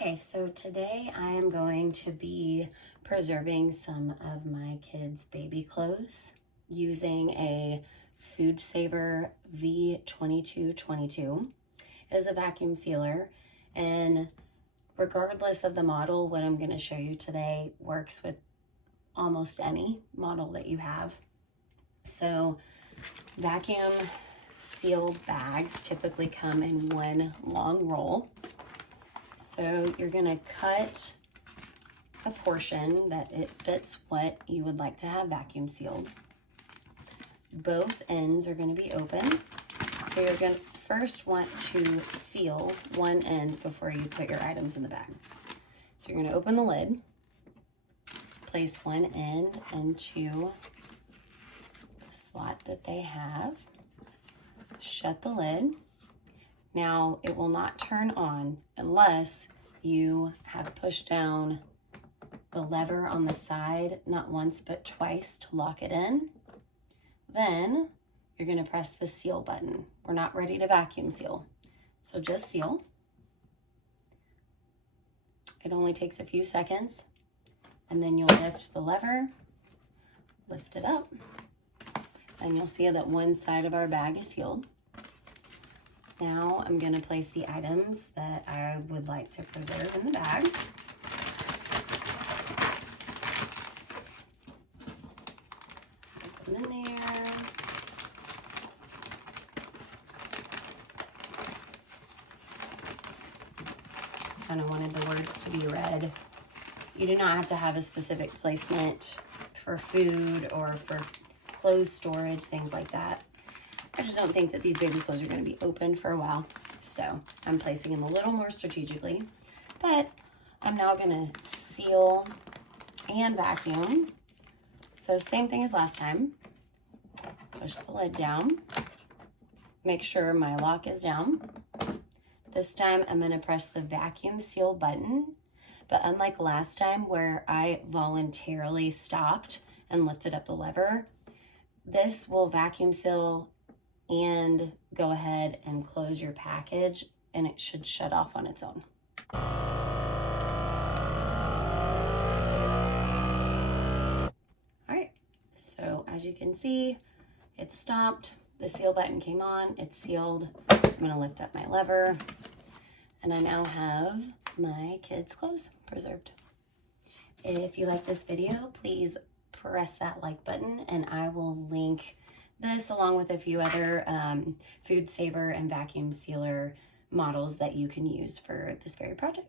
Okay, so today I am going to be preserving some of my kids' baby clothes using a Food Saver V2222. It is a vacuum sealer, and regardless of the model, what I'm going to show you today works with almost any model that you have. So vacuum sealed bags typically come in one long roll. So you're going to cut a portion that it fits what you would like to have vacuum sealed. Both ends are going to be open. So you're going to first want to seal one end before you put your items in the bag. So you're going to open the lid, place one end into the slot that they have, shut the lid. Now, it will not turn on unless you have pushed down the lever on the side, not once, but twice to lock it in. Then you're going to press the seal button. We're not ready to vacuum seal, so just seal. It only takes a few seconds, and then you'll lift the lever, lift it up, and you'll see that one side of our bag is sealed. Now I'm going to place the items that I would like to preserve in the bag. Put them in there. Kind of wanted the words to be read. You do not have to have a specific placement for food or for clothes storage, things like that. I just don't think that these baby clothes are going to be open for a while, so I'm placing them a little more strategically. But I'm now going to seal and vacuum. So same thing as last time. Push the lid down. Make sure my lock is down. This time I'm going to press the vacuum seal button, but unlike last time where I voluntarily stopped and lifted up the lever, this will vacuum seal and go ahead and close your package, and it should shut off on its own. All right, so as you can see, it stopped. The seal button came on, it's sealed. I'm gonna lift up my lever, and I now have my kids' clothes preserved. If you like this video, please press that like button, and I will link this along with a few other food saver and vacuum sealer models that you can use for this very project.